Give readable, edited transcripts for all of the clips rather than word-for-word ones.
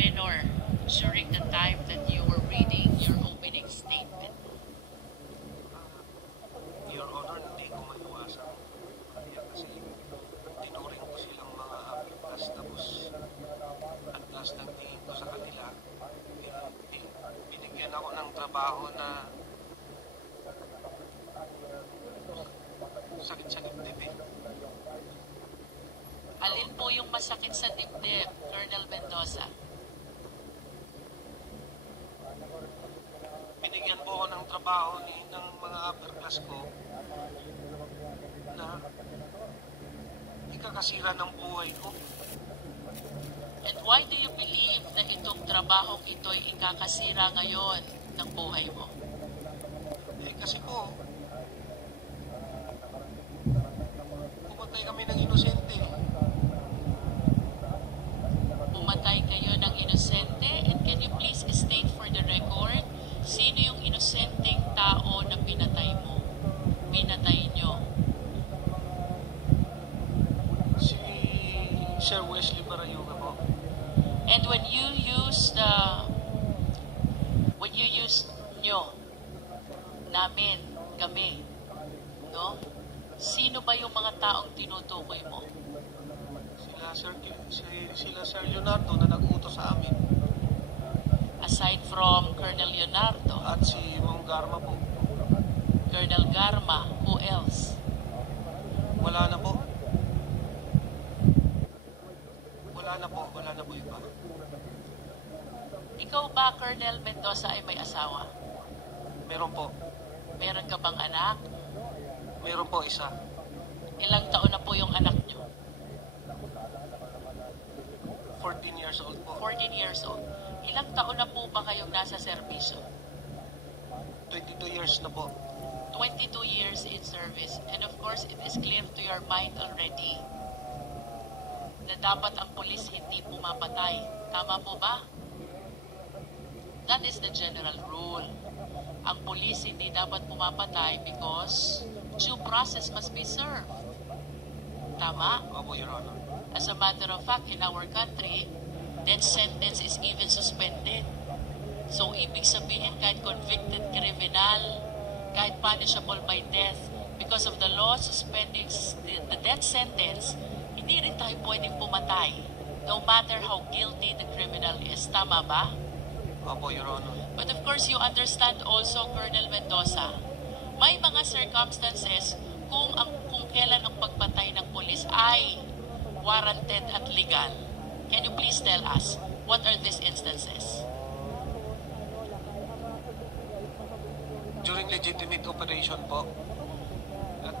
minor during the time that you were reading your opening statement? Your Honor, hindi ko maiwasan. Kasi tinuring ko silang mga apitas, tapos ang taas ng tingin ko sa kanila. Binigyan ako ng trabaho na sakit sa dibdib eh. Alin po yung masakit sa dibdib, Colonel Mendoza? Binigyan po ako ng trabaho ng mga upper class ko na ikakasira ng buhay ko. And why do you believe na itong trabahong ito'y ikakasira ngayon ng buhay mo? Eh kasi po, pumatay kami ng inosente. Pumatay kayo ng inosente? And can you please state for the record, sino yung inosenteng tao na pinatay mo? Pinatay nyo? Si Sir Wesley Barayuga po. And when you used nyo, namin, kami, no? Sino ba yung mga taong tinutukoy mo? Sila Sir Leonardo na nag-utos sa amin. Aside from Colonel Leonardo? At si Mong Garma po. Colonel Garma, who else? Wala na po. Wala na po iba. Ikaw ba, Colonel Mendoza, ay may asawa? Meron po. Meron ka bang anak? Meron po isa. Ilang taon na po yung anak nyo? 14 years old po. 14 years old. Ilang taon na po ba kayong nasa serbisyo? 22 years na po. 22 years in service. And of course, it is clear to your mind already na dapat ang pulis hindi pumapatay. Tama po ba? That is the general rule. Ang pulis hindi dapat pumapatay because due process must be served. Tama? Opo, Your Honor. As a matter of fact, in our country, death sentence is even suspended. So, ibig sabihin, kahit convicted criminal, kahit punishable by death, because of the law suspending the death sentence, hindi rin tayo pwedeng pumatay, no matter how guilty the criminal is. Tama ba? Opo, Your Honor. But of course, you understand also, Colonel Mendoza, may mga circumstances kung kailan ang pagpatay ng pulis ay warranted at legal. Can you please tell us, what are these instances? During legitimate operation po,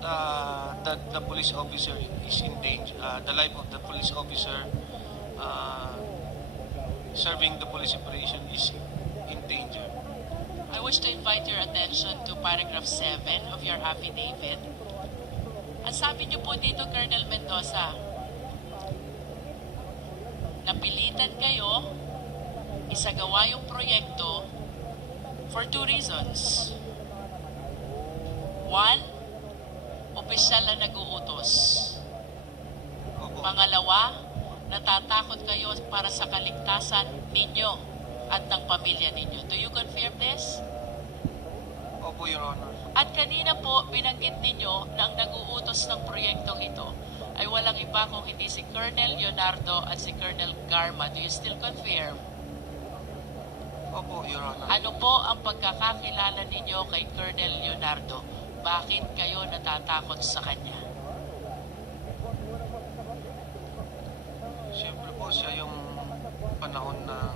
that the police officer is in danger, the life of the police officer serving the police operation is in danger. I wish to invite your attention to paragraph 7 of your affidavit. Ang sabi niyo po dito, Colonel Mendoza, napilitan kayo isagawa yung proyekto for 2 reasons. 1, opisyal na nag-uutos. Pangalawa, natatakot kayo para sa kaligtasan ninyo at ng pamilya ninyo. Do you confirm this? Opo, Your Honor. At kanina po, binanggit ninyo na ang nag-uutos ng proyektong ito ay walang iba kung hindi si Colonel Leonardo at si Colonel Garma. Do you still confirm? Opo, Your Honor. Ano po ang pagkakakilala ninyo kay Colonel Leonardo? Bakit kayo natatakot sa kanya? Siyempre po siya yung panahon ng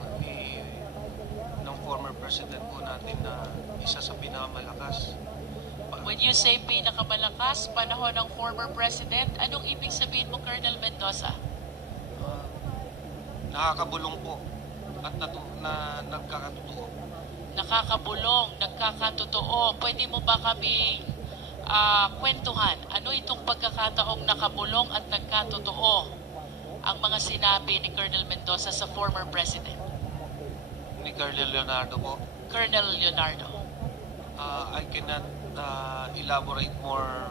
former president po natin na isa sa pinakamalakas. When you say pinakamalakas, panahon ng former president, anong ibig sabihin mo, Colonel Mendoza? Nakakabulong po at nagkakatotoo. Nakakabulong, nagkakatotoo. Pwede mo ba kami kwentuhan? Ano itong pagkakataong nakabulong at nagkatotoo ang mga sinabi ni Colonel Mendoza sa former president? Ni Colonel Leonardo po. Colonel Leonardo. I cannot elaborate more,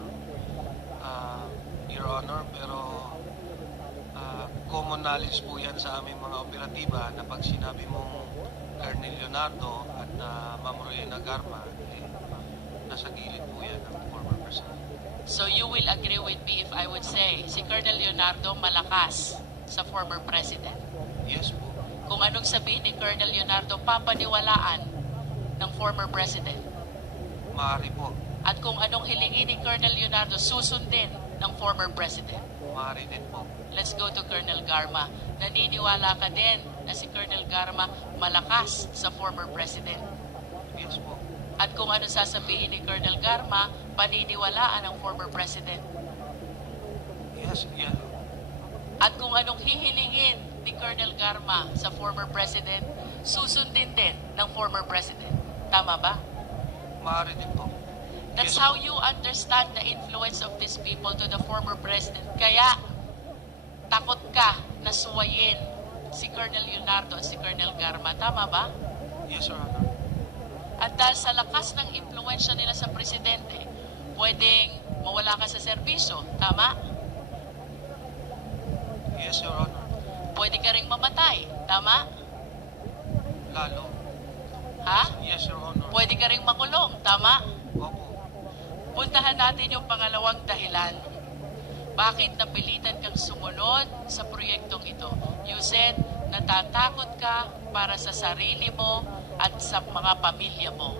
Your Honor, pero common knowledge po yan sa aming mga operatiba na pag sinabi mong Colonel Leonardo at Ma'am Rowena Garma, nasa gilid po yan ng former president. So you will agree with me if I would say si Colonel Leonardo malakas sa former president? Yes po. Kung anong sabihin ni Colonel Leonardo, papaniwalaan ng former president. Maaari po. At kung anong hilingin ni Colonel Leonardo, susundin ng former president. Maaari din po. Let's go to Colonel Garma. Naniniwala ka din na si Colonel Garma malakas sa former president? Yes po. At kung ano sasabihin ni Colonel Garma, paniniwalaan ng former president? Yes, yeah. At kung anong hihilingin ni Colonel Garma sa former president, susundin din ng former president. Tama ba? Maaari din po. That's Yes, how po. you understand the influence of these people to the former president. Kaya, takot ka na suwayin si Colonel Leonardo at si Colonel Garma. Tama ba? Yes, Your Honor. At dahil sa lakas ng impluensya nila sa presidente, pwedeng mawala ka sa serbisyo. Tama? Yes, Your Honor. Pwede ka ring mamatay. Tama? Lalo. Ha? Yes, Your Honor. Pwede ka ring makulong. Tama? Opo. Puntahan natin yung pangalawang dahilan. Bakit napilitan kang sumunod sa proyektong ito? You said, natatakot ka para sa sarili mo at sa mga pamilya mo.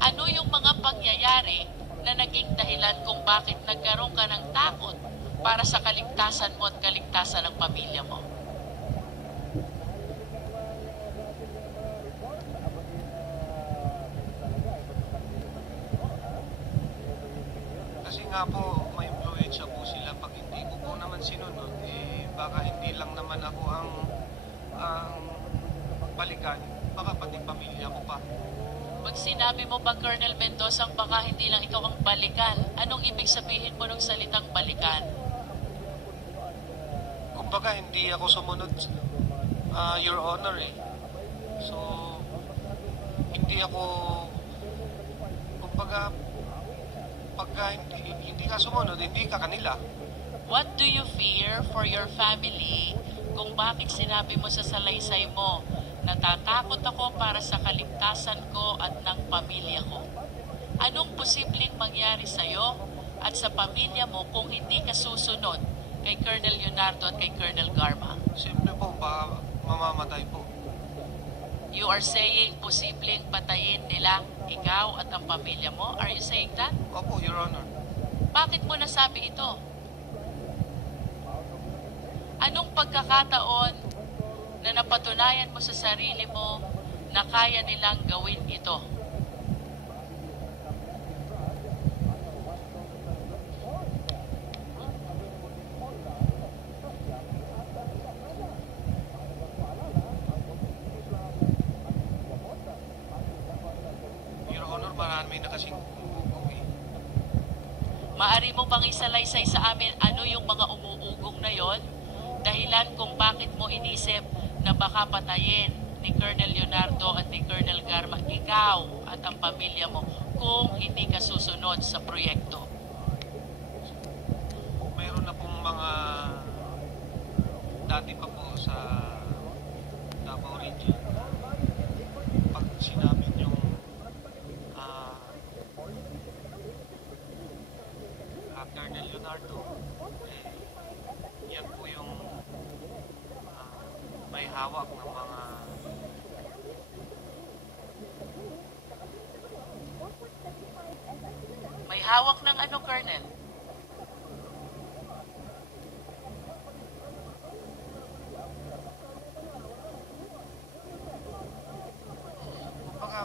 Ano yung mga pangyayari na naging dahilan kung bakit nagkaroon ka ng takot para sa kaligtasan mo at kaligtasan ng pamilya mo? Kasi nga po, may influensya po sila. Pag hindi ko po naman sinunod, baka hindi lang naman ako ang balikan. Baka pati pamilya ko pa. Pag sinabi mo ba, Colonel Mendoza, baka hindi lang ikaw ang balikan, anong ibig sabihin mo ng salitang balikan? Kumbaga, hindi ako sumunod, Your Honor eh. So, hindi ako, kumbaga, pagka hindi ka sumunod, hindi ka kanila. What do you fear for your family kung bakit sinabi mo sa salaysay mo, natatakot ako para sa kaligtasan ko at ng pamilya ko? Anong posibleng mangyari sa'yo at sa pamilya mo kung hindi ka susunod kay Colonel Leonardo at kay Colonel Garma? Siyempre po, baka mamamatay po. You are saying posibleng patayin nila ikaw at ang pamilya mo? Are you saying that? Opo, Your Honor. Bakit mo nasabi ito? Anong pagkakataon na napatunayan mo sa sarili mo na kaya nilang gawin ito? Your Honor, marami na kasing umuugong eh. Maari mo bang isalaysay sa amin ano yung mga umuugong na yon? Dahilan kung bakit mo inisip na baka patayin ni Colonel Leonardo at ni Colonel Garma ikaw at ang pamilya mo kung hindi ka susunod sa proyekto. Mayroon na pong mga dati pa po sa Davao Region. Pag sinabi niyong Colonel Leonardo, yan po yung may hawak ng mga May hawak ng ano, Colonel?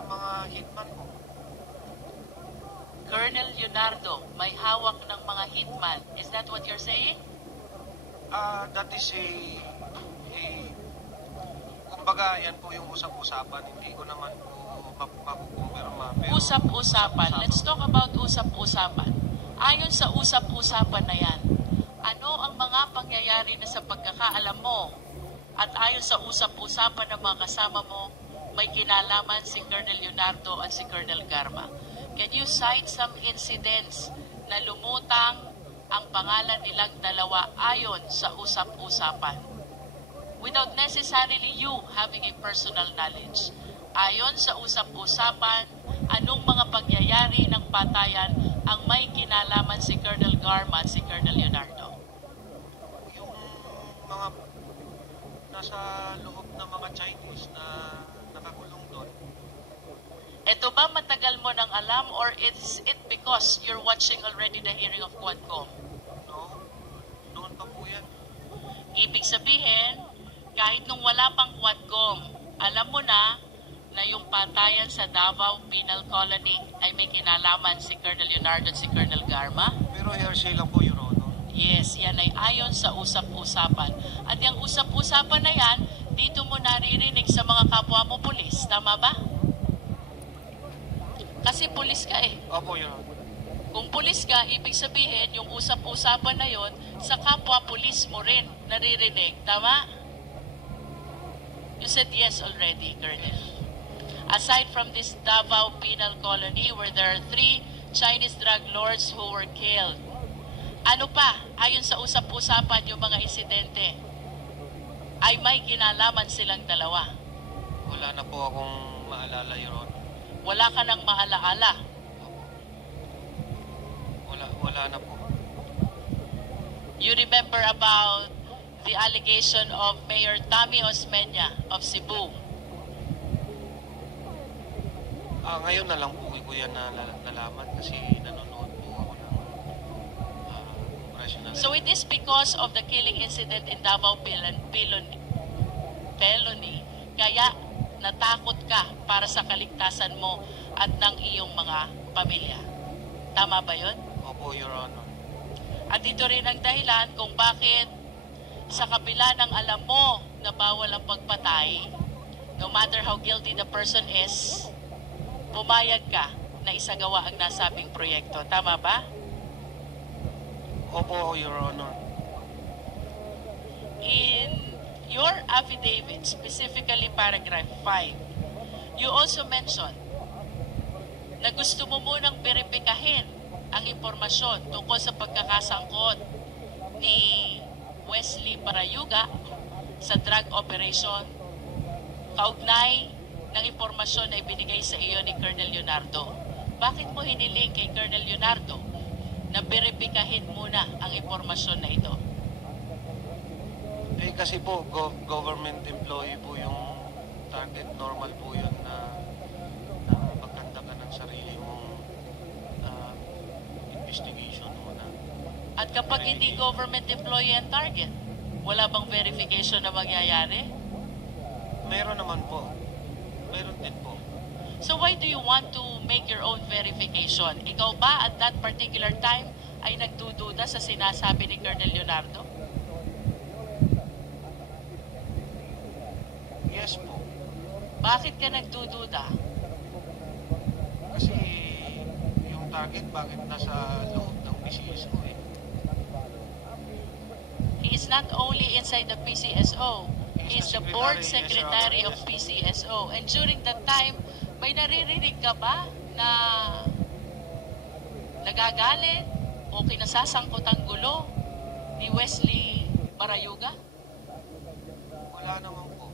mga hitman po. Colonel Leonardo, may hawak ng mga hitman. Is that what you're saying? That is kumbaga yan po yung usap-usapan. Hindi ko naman po makukumpirma. Usap-usapan. Let's talk about usap-usapan. Ayon sa usap-usapan na yan, ano ang mga pangyayari na sa pagkakaalam mo at ayon sa usap-usapan ng mga kasama mo, may kinalaman si Colonel Leonardo at si Colonel Garma? Can you cite some incidents na lumutang ang pangalan nilang dalawa ayon sa usap-usapan. Without necessarily you having a personal knowledge. Ayon sa usap-usapan, anong mga pangyayari ng patayan ang may kinalaman si Colonel Garma at si Colonel Leonardo? Yung mga nasa loob ng mga Chinese na nakakulong doon, Ito ba matagal mo nang alam or is it because you're watching already the hearing of Quadcom? no? Noon pa po yan. Ibig sabihin, kahit nung wala pang Quadcom, alam mo na yung patayan sa Davao Penal Colony ay may kinalaman si Colonel Leonardo at si Colonel Garma? Pero hearsay lang po, Your Honor. Yes, yan ay ayon sa usap-usapan. At yung usap-usapan na yan, dito mo naririnig sa mga kapwa mo pulis. Tama ba? Kasi pulis ka eh. Opo, Your Honor. Kung pulis ka, ibig sabihin, yung usap-usapan na yon sa kapwa pulis mo rin naririnig. Tama? You said yes already, Colonel. Aside from this Davao Penal Colony where there are 3 Chinese drug lords who were killed, ano pa, ayon sa usap-usapan yung mga insidente, ay may kinalaman silang dalawa? Wala na po akong maalala, Your Honor. Wala ka nang maalaala. Wala na po. You remember about the allegation of Mayor Tommy Osmeña of Cebu? Ngayon na lang po ko yan nalaman kasi nanonood po ako ng congressional. So it is because of the killing incident in Davao Peloni, kaya natakot ka para sa kaligtasan mo at ng iyong mga pamilya. Tama ba yun? Opo, Your Honor. At dito rin ang dahilan kung bakit sa kabila ng alam mo na bawal ang pagpatay, no matter how guilty the person is, pumayag ka na isagawa ang nasabing proyekto. Tama ba? Opo, Your Honor. In your affidavit, specifically paragraph 5, you also mentioned na gusto mo munang beripikahin ang impormasyon tungkol sa pagkakasangkot ni Wesley Barayuga sa drug operation kaugnay ng impormasyon na ibinigay sa iyo ni Colonel Leonardo. Bakit mo hiniling kay Colonel Leonardo na beripikahin muna ang impormasyon na ito? Kasi po, government employee po yung target. Normal po yun na magkanda ka ng sarili mong investigation muna. At kapag hindi government employee ang target, wala bang verification na mangyayari? Meron naman po. Meron din po. So why do you want to make your own verification? Ikaw ba at that particular time ay nagdududa sa sinasabi ni Colonel Leonardo? Yes po. Bakit ka nagdududa? Kasi yung target, bakit nasa loob ng PCSO eh? He is not only inside the PCSO, he is the board secretary of PCSO. And during that time, may naririnig ka ba na nagagalit o kinasasangkot ang gulo ni Wesley Barayuga? Wala naman po.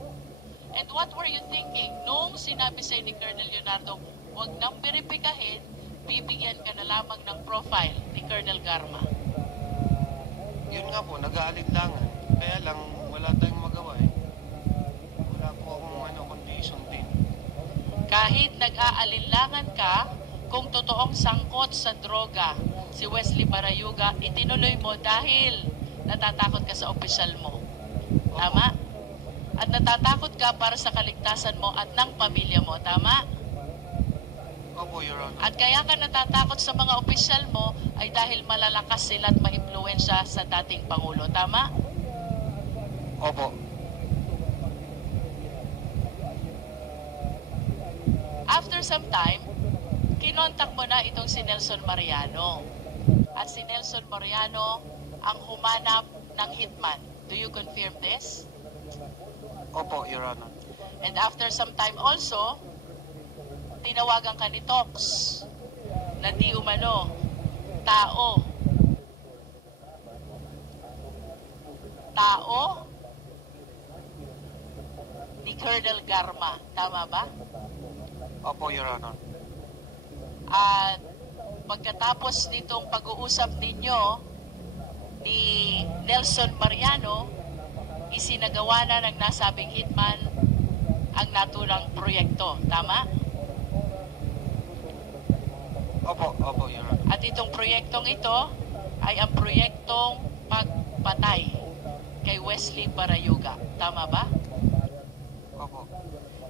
And what were you thinking nung sinabi sa'yo ni Colonel Leonardo, huwag nang beripikahin, bibigyan ka na lamang ng profile ni Colonel Garma? Yun nga po, nag-aalinlangan. Kaya lang, wala tayong magawa eh. Wala po akong condition din. Kahit nag-aalinlangan ka, kung totoong sangkot sa droga si Wesley Barayuga, itinuloy mo dahil natatakot ka sa opisyal mo. Tama? At natatakot ka para sa kaligtasan mo at ng pamilya mo. Tama? Opo, Your Honor. At kaya ka natatakot sa mga opisyal mo ay dahil malalakas sila at maimpluwensya sa dating Pangulo. Tama? Opo. After some time, kinontak mo na itong si Nelson Mariano. At si Nelson Mariano ang humanap ng hitman. Do you confirm this? Opo, Your Honor. And after some time also, tinawagan ka ni Tox na di umano tao tao ni Colonel Garma. Tama ba? Opo, Your Honor. At pagkatapos nitong pag-uusap ninyo ni Nelson Mariano, isinagawa na ng nasabing hitman ang naturang proyekto. Tama? Opo, Your Honor. At itong proyektong ito ay ang proyektong pagpatay kay Wesley Barayuga. Tama ba? Opo.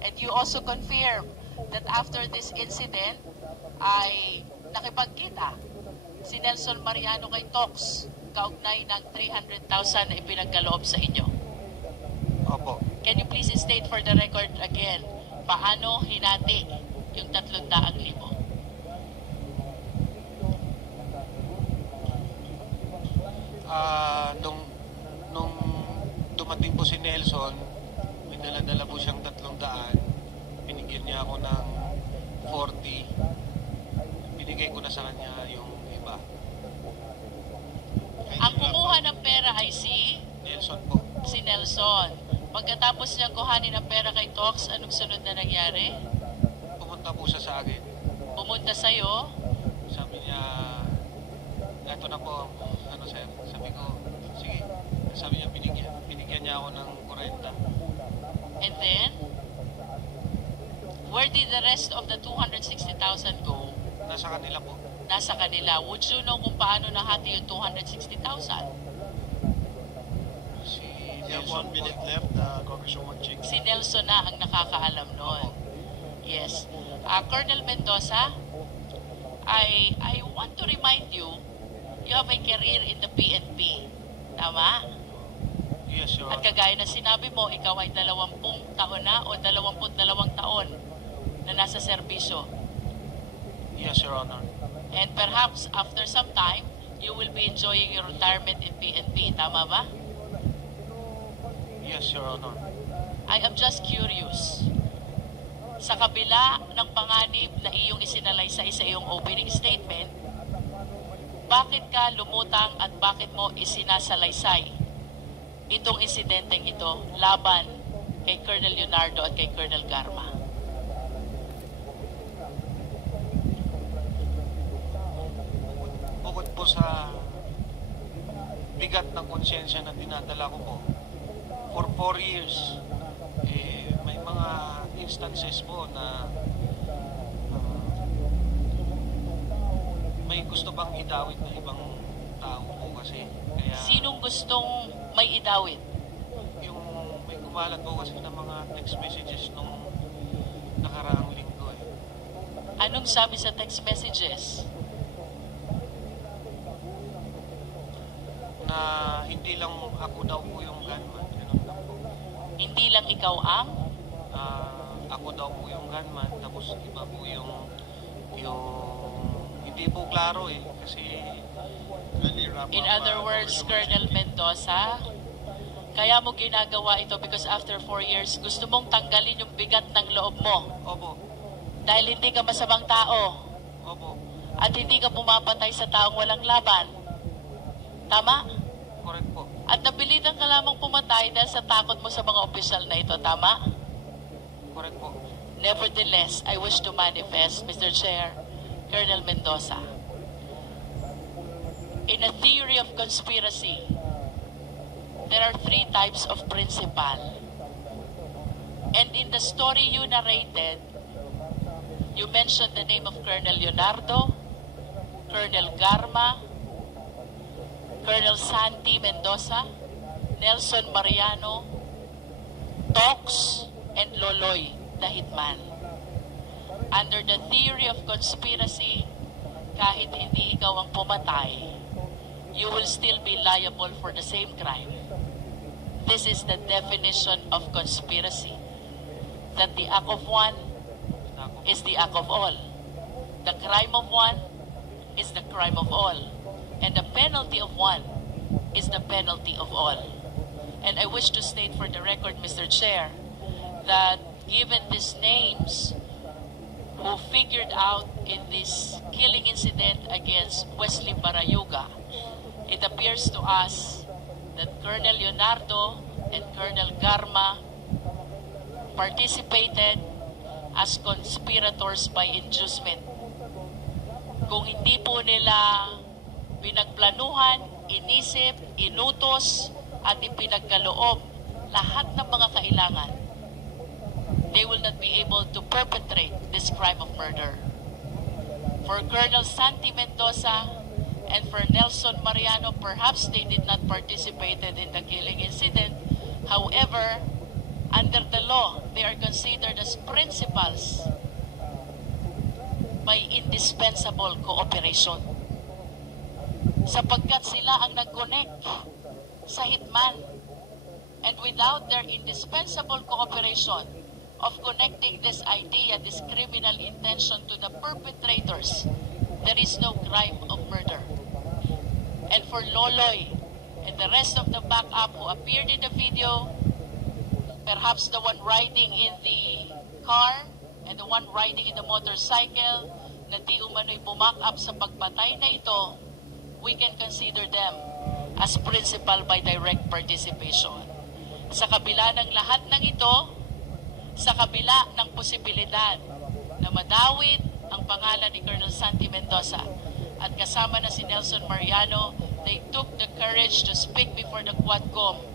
And you also confirm that after this incident ay nakipagkita si Nelson Mariano kay Tox kaugnay ng 300,000 na ipinagkaloob sa inyo. Opo. Can you please state for the record again, paano hinati yung 300,000? Nung dumating po si Nelson, may dala-dala po siyang 300. Binigyan niya ako ng 40. Binigay ko na sa kanya yung iba. Ang kumuha ng pera ay si Nelson po. Nelson. Pagkatapos niyang kuhanin ang pera kay Tox, anong sunod na nangyari? Pumunta po siya sa akin. Pumunta sa'yo. Sabi niya, eto na po, ano sir, sabi ko, sige. Sabi niya, binigyan niya ako ng 40. And then, where did the rest of the 260,000 go? Nasa kanila po. Nasa kanila. Would you know kung paano nahati yung 260,000? Si You have 1 Nelson minute po. left, Congresswoman Ching. Si Nelson na ang nakakaalam noon. Yes. Colonel Mendoza, I want to remind you, you have a career in the PNP. Tama? Yes, Your At Honor. kagaya na sinabi mo, ikaw ay 20 taon na o 22 taon na nasa serbisyo. Yes, Your Honor. And perhaps after some time, you will be enjoying your retirement in PNP. Tama ba? Yes, Your Honor. I am just curious. Sa kabila ng panganib na iyong isinalaysay sa iyong opening statement, bakit ka lumutang at bakit mo isinasalaysay itong insidenteng ito laban kay Colonel Leonardo at kay Colonel Garma? Bukod po sa bigat ng konsyensya na dinadala ko po, for 4 years, may mga instances po na may gusto bang idawit na ibang tao po kasi. Kaya Sinong gustong may idawit? yung may kumalat po kasi ng mga text messages nung nakaraang linggo Anong sabi sa text messages? na hindi lang ako daw po yung gunman. Ganun lang po. Hindi lang ikaw ang? Ako daw po yung gunman, tapos iba po yung hindi po klaro kasi Kindly wrap In up, other words, Congresswoman Colonel Mendoza, kaya mo ginagawa ito because after 4 years, gusto mong tanggalin yung bigat ng loob mo opo, dahil hindi ka masamang tao opo, at hindi ka pumapatay sa taong walang laban. Tama? correct po, At napilitan ka lamang pumatay dahil sa takot mo sa mga opisyal na ito. Tama? correct po. Nevertheless, I wish to manifest, Mr. Chair, Colonel Mendoza. In a theory of conspiracy, there are 3 types of principal. And in the story you narrated, you mentioned the name of Colonel Leonardo, Colonel Garma, Colonel Santi Mendoza, Nelson Mariano, Tox, and Loloy, the hitman. Under the theory of conspiracy, kahit hindi ikaw ang pumatay, you will still be liable for the same crime. This is the definition of conspiracy. That the act of one is the act of all. The crime of one is the crime of all. And the penalty of one is the penalty of all. And I wish to state for the record, Mr. Chair, that given these names who figured out in this killing incident against Wesley Barayuga, it appears to us that Colonel Leonardo and Colonel Garma participated as conspirators by inducement. Kung hindi po nila pinagplanuhan, inisip, inutos, at ipinagkaloob lahat ng mga kailangan, they will not be able to perpetrate this crime of murder. For Colonel Santi Mendoza and for Nelson Mariano, perhaps they did not participate in the killing incident. However, under the law, they are considered as principals by indispensable cooperation. Sapagkat sila ang nag-connect sa hitman. And without their indispensable cooperation of connecting this idea, this criminal intention to the perpetrators, there is no crime of murder. And for Loloy and the rest of the backup who appeared in the video, perhaps the one riding in the car and the one riding in the motorcycle na di umano'y bumak up sa pagpatay na ito, we can consider them as principal by direct participation. Sa kabila ng lahat ng ito, sa kabila ng posibilidad na madawit ang pangalan ni Colonel Santi Mendoza at kasama na si Nelson Mariano, they took the courage to speak before the Quadcom